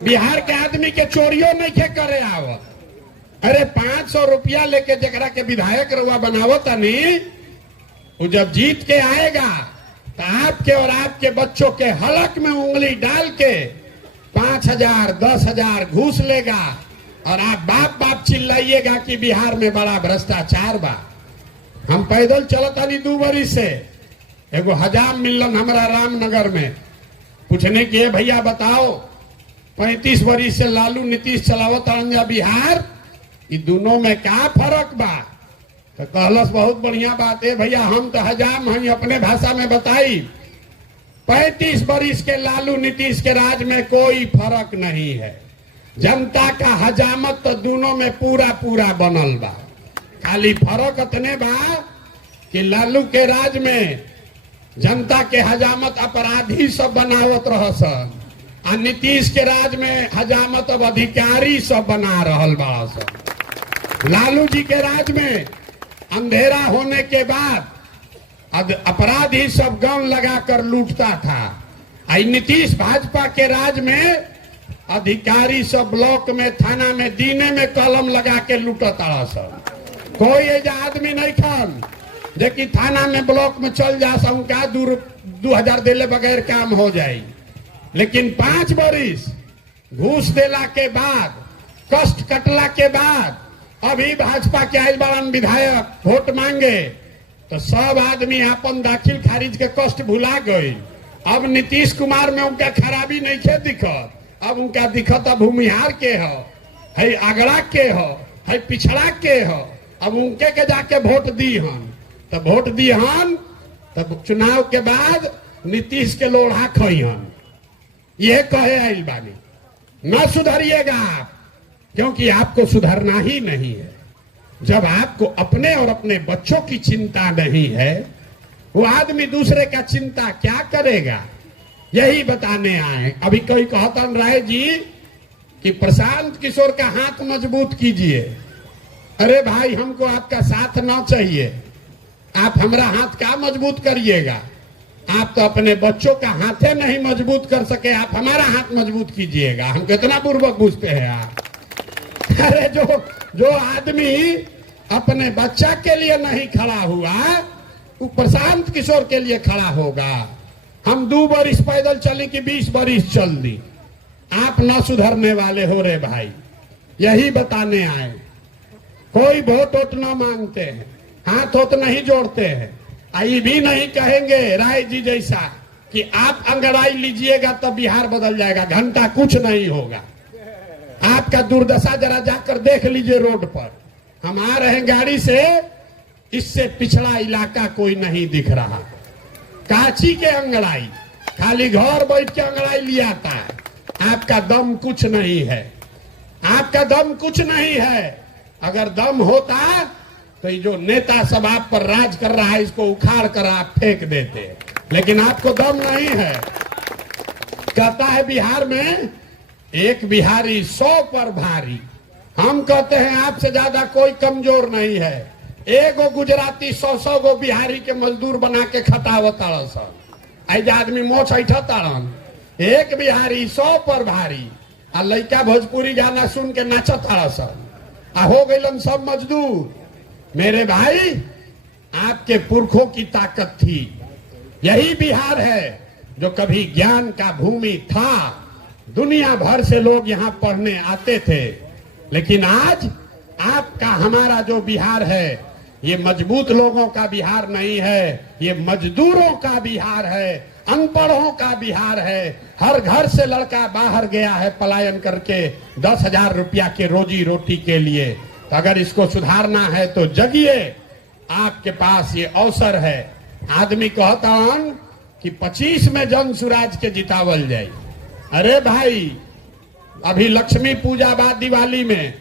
बिहार के आदमी के चोरियो नहीं के करे आवत। अरे 500 रुपया लेके जकरा के विधायक रउआ बनावत नहीं, वो जब जीत के आएगा तो आपके और आपके बच्चों के हलक में उंगली डाल के 5,000 10,000 घूस लेगा और आप बाप बाप चिल्लाइएगा कि बिहार में बड़ा भ्रष्टाचार बा। हम पैदल चलत हनी 2 बरिस से, एगो हजाम मिलन हमारा रामनगर में, पूछने के भैया बताओ 35 बरिस से लालू नीतीश चलावत रंजा बिहार, ये दोनों में क्या फर्क बा? तो कहलस बहुत बढ़िया बात है भैया, हम तो हजाम हैं, अपने भाषा में बताई 35 बरिस के लालू नीतीश के राज में कोई फर्क नहीं है। जनता का हजामत तो दोनों में पूरा पूरा बनल बा। खाली फर्क इतने बा कि लालू के राज में जनता के हजामत अपराधी सब बनावत रहसन, और नीतीश के राज में हजामत अब अधिकारी सब बना रहल बा सब। लालू जी के राज में अंधेरा होने के बाद अपराधी सब गन लगाकर लूटता था। आई नीतीश भाजपा के राज में अधिकारी सब ब्लॉक में थाना में दीने में कलम लगा के लूटता सब। कोई ऐसा आदमी नहीं खान जेकि थाना में ब्लॉक में चल जा उनका 2,000 देले बगैर काम हो जाए। लेकिन 5 बरिस घूस देला के बाद, कष्ट कटला के बाद अभी भाजपा के आयल बड़न विधायक वोट मांगे तो सब आदमी अपन दाखिल खारिज के कष्ट भुला गए। अब नीतीश कुमार में उनका खराबी नहीं खे दिखत, अब उनका दिखत अब भूमिहार के है आगरा के है पिछड़ा के है। अब उनके के जाके वोट दी हन, तब वोट दी हन तब चुनाव के बाद नीतीश के लोढ़ा खई हन। यह कहे आइल बानी, न सुधरिएगा आप, क्योंकि आपको सुधरना ही नहीं है। जब आपको अपने और अपने बच्चों की चिंता नहीं है, वो आदमी दूसरे का चिंता क्या करेगा? यही बताने आए। अभी कोई कहतन राय जी कि प्रशांत किशोर का हाथ मजबूत कीजिए। अरे भाई, हमको आपका साथ ना चाहिए, आप हमारा हाथ क्या मजबूत करिएगा? आप तो अपने बच्चों का हाथे नहीं मजबूत कर सके, आप हमारा हाथ मजबूत कीजिएगा। हम कितना पूर्वक बुझते हैं आप। अरे जो आदमी अपने बच्चा के लिए नहीं खड़ा हुआ, वो प्रशांत किशोर के लिए खड़ा होगा। हम 2 बरिस पैदल चले कि 20 बरिस चल दी, आप न सुधरने वाले हो रे भाई। यही बताने आए। कोई वोट वोट न मांगते हैं, हाथ वोट नहीं जोड़ते हैं। ये भी नहीं कहेंगे राय जी जैसा कि आप अंगड़ाई लीजिएगा तब बिहार बदल जाएगा। घंटा कुछ नहीं होगा। आपका दुर्दशा जरा जाकर देख लीजिए रोड पर। हम आ रहे हैं गाड़ी से, इससे पिछड़ा इलाका कोई नहीं दिख रहा। काची के अंगड़ाई, खाली घर बैठ के अंगड़ाई लिया था। आपका दम कुछ नहीं है, आपका दम कुछ नहीं है। अगर दम होता तो ये जो नेता सब आप पर राज कर रहा है, इसको उखाड़ कर आप फेंक देते, लेकिन आपको दम नहीं है। कहता है बिहार में एक बिहारी 100 पर भारी। हम कहते हैं आपसे ज्यादा कोई कमजोर नहीं है। एगो गुजराती 100 गो बिहारी के मजदूर बना के खटावत ऐसे आदमी मोछ ऐठा ताड़न। एक बिहारी 100 पर भारी। आ लड़का भोजपुरी गाना सुन के नाचत आ हो गइलन सब मजदूर। मेरे भाई, आपके पुरखों की ताकत थी। यही बिहार है जो कभी ज्ञान का भूमि था। दुनिया भर से लोग यहाँ पढ़ने आते थे, लेकिन आज आपका हमारा जो बिहार है, ये मजबूत लोगों का बिहार नहीं है, ये मजदूरों का बिहार है, अनपढ़ों का बिहार है। हर घर से लड़का बाहर गया है पलायन करके 10,000 रुपया के रोजी रोटी के लिए। तो अगर इसको सुधारना है तो जगिए, आपके पास ये अवसर है। आदमी कहता हन कि 25 में जन सुराज के जितावल जाए। अरे भाई, अभी लक्ष्मी पूजा बाद दिवाली में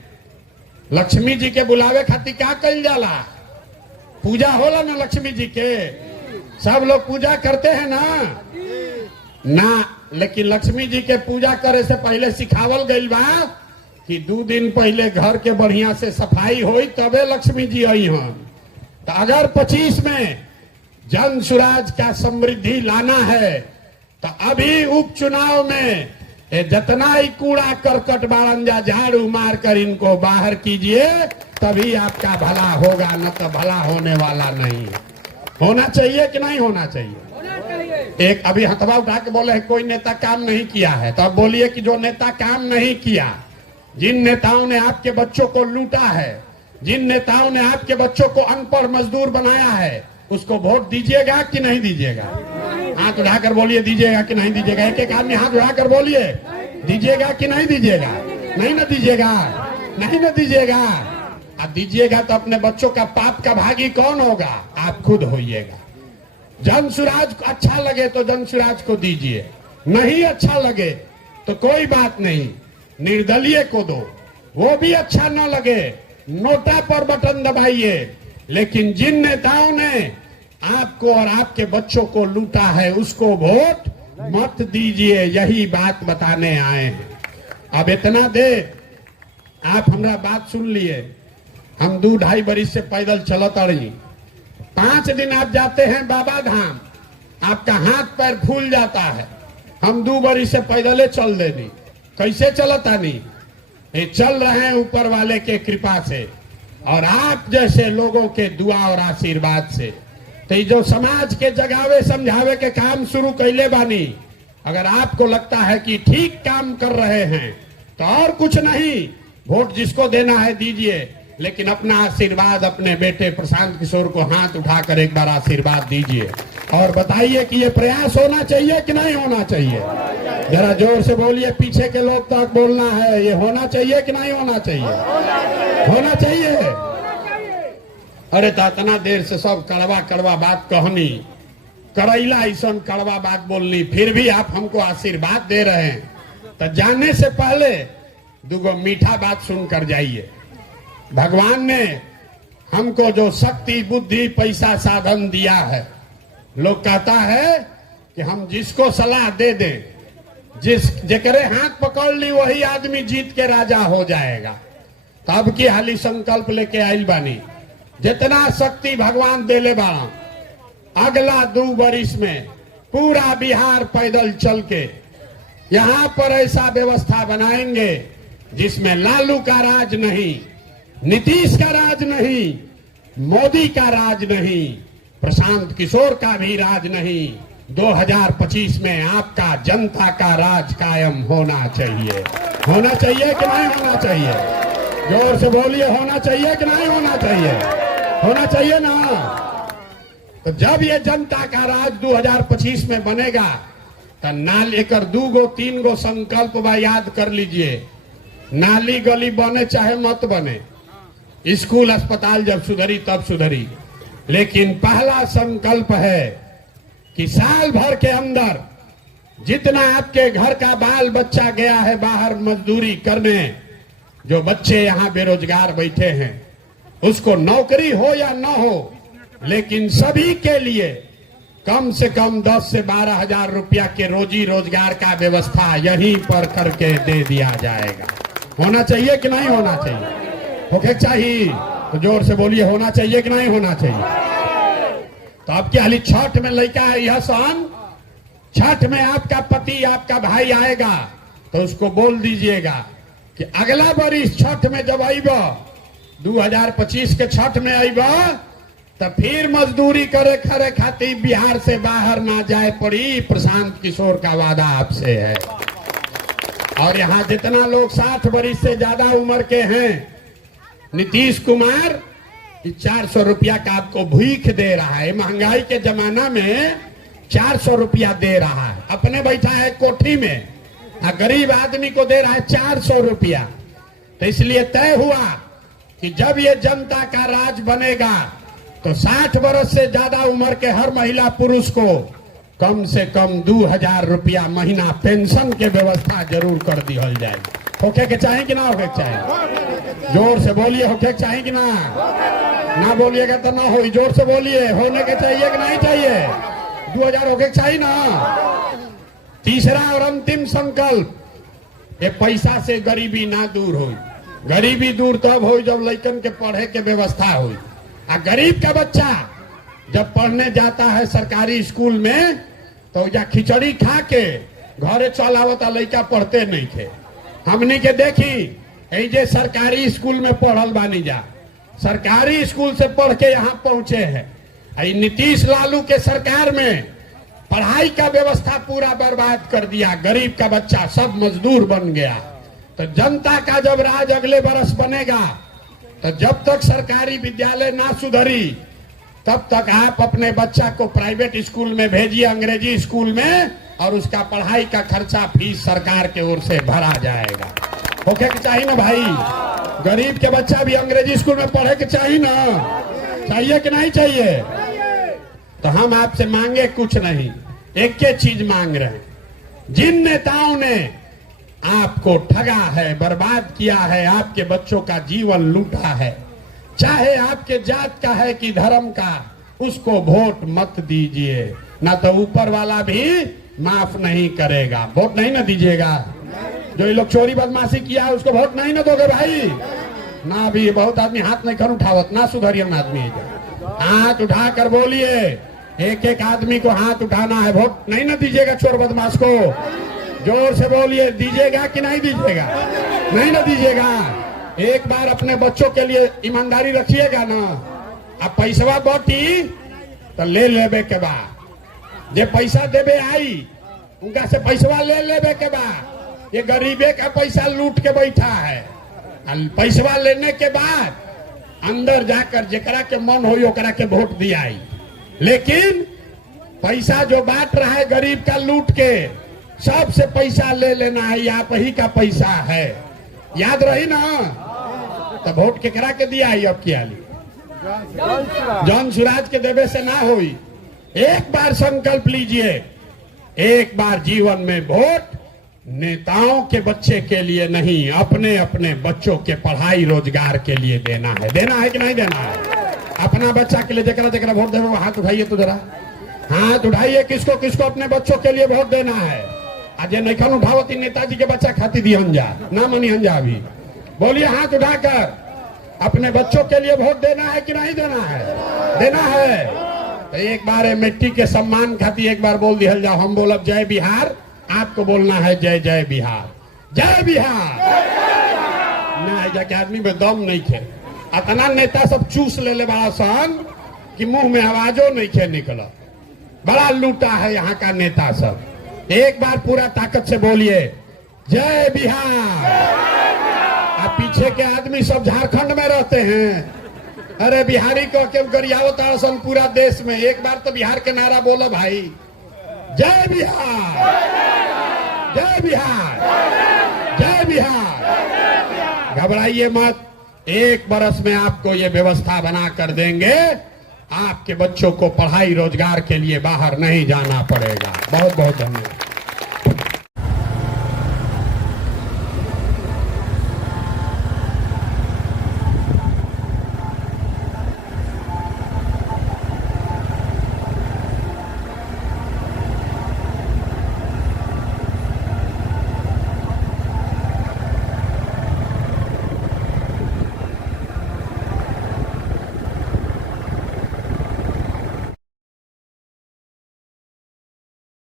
लक्ष्मी जी के बुलावे खातिर क्या कल जाला? पूजा होला ना लक्ष्मी जी के, सब लोग पूजा करते हैं ना। लेकिन लक्ष्मी जी के पूजा करे से पहले सिखावल गई बा कि 2 दिन पहले घर के बढ़िया से सफाई होई तबे लक्ष्मी जी आई हन। तो अगर 25 में जन सुराज का समृद्धि लाना है तो अभी उपचुनाव में ये जितना ही कूड़ा करकट बारंजा झाड़ू मार कर इनको बाहर कीजिए, तभी आपका भला होगा, न तो भला होने वाला नहीं। होना चाहिए कि नहीं होना चाहिए? एक अभी हथवा उठा के बोले कोई नेता काम नहीं किया है, तो अब बोलिए कि जो नेता काम नहीं किया, जिन नेताओं ने आपके बच्चों को लूटा है, जिन नेताओं ने आपके बच्चों को अनपढ़ मजदूर बनाया है, उसको वोट दीजिएगा कि नहीं दीजिएगा? हाथ उठाकर बोलिए दीजिएगा कि नहीं दीजिएगा। एक एक आदमी हाथ उठाकर बोलिए दीजिएगा कि नहीं दीजिएगा? नहीं ना दीजिएगा, नहीं ना दीजिएगा। अब दीजिएगा तो अपने बच्चों का पाप का भागी कौन होगा? आप खुद होइएगा। जन सुराज अच्छा लगे तो जन सुराज को दीजिए, नहीं अच्छा लगे तो कोई बात नहीं, निर्दलीय को दो। वो भी अच्छा न लगे, नोटा पर बटन दबाइए। लेकिन जिन नेताओं ने आपको और आपके बच्चों को लूटा है, उसको वोट मत दीजिए। यही बात बताने आए हैं। अब इतना देर आप हमारा बात सुन लिए। हम 2-2.5 बरिस से पैदल चलत रही। 5 दिन आप जाते हैं बाबा धाम, आपका हाथ पैर फूल जाता है। हम 2 बरिस से पैदले चल देनी। कैसे चलता नहीं? ये चल रहे हैं ऊपर वाले के कृपा से और आप जैसे लोगों के दुआ और आशीर्वाद से। तो जो समाज के जगावे समझावे के काम शुरू कैले बानी, अगर आपको लगता है कि ठीक काम कर रहे हैं तो और कुछ नहीं, वोट जिसको देना है दीजिए, लेकिन अपना आशीर्वाद अपने बेटे प्रशांत किशोर को हाथ उठाकर एक बार आशीर्वाद दीजिए और बताइए कि ये प्रयास होना चाहिए कि नहीं होना चाहिए। जरा जोर से बोलिए, पीछे के लोग तक बोलना है, ये होना चाहिए कि नहीं होना चाहिए? होना चाहिए। अरे तो इतना देर से सब कड़वा कड़वा बात कहनी, करैला ऐसा कड़वा बात बोलनी, फिर भी आप हमको आशीर्वाद दे रहे हैं। तो जाने से पहले 2 मीठा बात सुनकर जाइए। भगवान ने हमको जो शक्ति बुद्धि पैसा साधन दिया है, लोग कहता है कि हम जिसको सलाह दे दें, जेकरे हाथ पकड़ ली वही आदमी जीत के राजा हो जाएगा। तब की हाली संकल्प लेके आइल बानी, जितना शक्ति भगवान देले बाड़ा, अगला 2 बरिस में पूरा बिहार पैदल चल के यहाँ पर ऐसा व्यवस्था बनाएंगे जिसमें लालू का राज नहीं, नीतीश का राज नहीं, मोदी का राज नहीं, प्रशांत किशोर का भी राज नहीं। 2025 में आपका जनता का राज कायम होना चाहिए। होना चाहिए कि नहीं होना चाहिए? जोर से बोलिए, होना चाहिए कि नहीं होना चाहिए? होना चाहिए ना। तो जब ये जनता का राज 2025 में बनेगा तो नाल एक 2-3 संकल्प बा याद कर लीजिए। नाली गली बने चाहे मत बने, स्कूल अस्पताल जब सुधरी तब सुधरी, लेकिन पहला संकल्प है कि साल भर के अंदर जितना आपके घर का बाल बच्चा गया है बाहर मजदूरी करने, जो बच्चे यहाँ बेरोजगार बैठे हैं, उसको नौकरी हो या न हो, लेकिन सभी के लिए कम से कम 10 से 12 हजार रुपया के रोजी रोजगार का व्यवस्था यहीं पर करके दे दिया जाएगा। होना चाहिए कि नहीं होना चाहिए? होके चाहिए तो जोर से बोलिए, होना चाहिए कि नहीं होना चाहिए? तो आपकी हाली छठ में लड़का है, यह सन छठ में आपका पति आपका भाई आएगा तो उसको बोल दीजिएगा कि अगला बरिस छठ में जब आईबा 2025 के छठ में आईबा तो फिर मजदूरी करे खरे खातिर बिहार से बाहर ना जाए पड़ी। प्रशांत किशोर का वादा आपसे है। और यहाँ जितना लोग 60 बरिस से ज्यादा उम्र के हैं, नीतीश कुमार 400 रुपया का आपको भीख दे रहा है। महंगाई के जमाना में 400 रुपया दे रहा है, अपने बैठा है कोठी में, गरीब आदमी को दे रहा है 400 रुपया। तो इसलिए तय हुआ कि जब ये जनता का राज बनेगा तो 60 वर्ष से ज्यादा उम्र के हर महिला पुरुष को कम से कम 2000 रुपया महीना पेंशन के व्यवस्था जरूर कर दी जाएगी। होके के चाहे कि ना होके के चाहे? जोर से बोलिए, होके के चाहे कि ना? ना बोलिएगा तो ना हो। जोर से बोलिए, होने के चाहिए कि नहीं चाहिए? 2000 होके के चाहिए ना। तीसरा और अंतिम संकल्प, ये पैसा से गरीबी ना दूर हो। गरीबी दूर तब हो जब लड़कन के पढ़े के व्यवस्था हो। गरीब का बच्चा जब पढ़ने जाता है सरकारी स्कूल में तो या खिचड़ी खा के घरे चल आवता लड़का पढ़ते नहीं थे। हमनी के देखी जे सरकारी स्कूल में पढ़ल बानी जा, सरकारी स्कूल से पढ़ के यहाँ पहुंचे हैं। नीतीश लालू के सरकार में पढ़ाई का व्यवस्था पूरा बर्बाद कर दिया, गरीब का बच्चा सब मजदूर बन गया। तो जनता का जब राज अगले बरस बनेगा, तो जब तक सरकारी विद्यालय ना सुधरी तब तक आप अपने बच्चा को प्राइवेट स्कूल में भेजिए, अंग्रेजी स्कूल में, और उसका पढ़ाई का खर्चा फीस सरकार के ओर से भरा जाएगा। होके के चाहिए ना भाई, गरीब के बच्चा भी अंग्रेजी स्कूल में पढ़े के चाहिए ना, चाहिए कि नहीं चाहिए? तो हम आपसे मांगे कुछ नहीं, एक ही चीज मांग रहे हैं। जिन नेताओं ने आपको ठगा है, बर्बाद किया है, आपके बच्चों का जीवन लूटा है, चाहे आपके जात का है कि धर्म का, उसको वोट मत दीजिए, ना तो ऊपर वाला भी माफ नहीं करेगा। वोट नहीं ना दीजिएगा। जो ये लोग चोरी बदमाशी किया है उसको वोट नहीं ना दोगे भाई ना। भी बहुत आदमी हाथ नहीं कर उठावत ना, सुधरिए ना आदमी, हाथ उठा कर बोलिए, एक एक आदमी को हाथ उठाना है। वोट नहीं ना दीजिएगा चोर बदमाश को, जोर से बोलिए, दीजिएगा कि नहीं दीजिएगा? नहीं ना दीजिएगा। एक बार अपने बच्चों के लिए ईमानदारी रखिएगा ना। अब पैसा बटी तो ले लेबे के बाद, जे पैसा देवे आई उनका से पैसा ले लेबे के बाद, ये गरीबे का पैसा लूट के बैठा है। पैसा लेने के बाद अंदर जाकर जेकरा के मन हो ओकरा के वोट दिया। लेकिन पैसा जो बांट रहा है गरीब का लूट के, सबसे पैसा ले लेना है, आप ही का पैसा है, याद रही ना। तो वोट केकरा के दिया है? अब किया जॉन सुराज के देवे से ना हुई। एक बार संकल्प लीजिए, एक बार जीवन में वोट नेताओं के बच्चे के लिए नहीं, अपने अपने बच्चों के पढ़ाई रोजगार के लिए देना है। देना है कि नहीं देना है? अपना बच्चा के लिए जरा जरा वोट देना, हाथ उठाइए तो जरा हाथ उठाइए। किसको किसको अपने बच्चों के लिए वोट देना है? आज नहीं उठावती नेताजी के बच्चा खाती दी हंजा ना मनी हंजा। अभी बोलिए हाथ उठाकर, अपने बच्चों के लिए वोट देना है कि नहीं देना है? देना है। तो एक बार मिट्टी के सम्मान खाती एक बार बोल दिया जाओ। हम बोलब जय बिहार, आपको बोलना है जय जय बिहार, जय बिहार। ना जाके आदमी में दम नहीं थे। अतना नेता सब चूस ले ले बड़ा सन कि मुंह में आवाजों नहीं खे निकला। बड़ा लूटा है यहाँ का नेता सब। एक बार पूरा ताकत से बोलिए जय बिहार। अब पीछे के आदमी सब झारखंड में रहते हैं, अरे बिहारी को क्यों गरियावत सन पूरा देश में। एक बार तो बिहार के नारा बोलो भाई, जय बिहार, जय बिहार, जय बिहार। घबराइए मत, एक बरस में आपको ये व्यवस्था बना कर देंगे। आपके बच्चों को पढ़ाई रोजगार के लिए बाहर नहीं जाना पड़ेगा। बहुत बहुत धन्यवाद।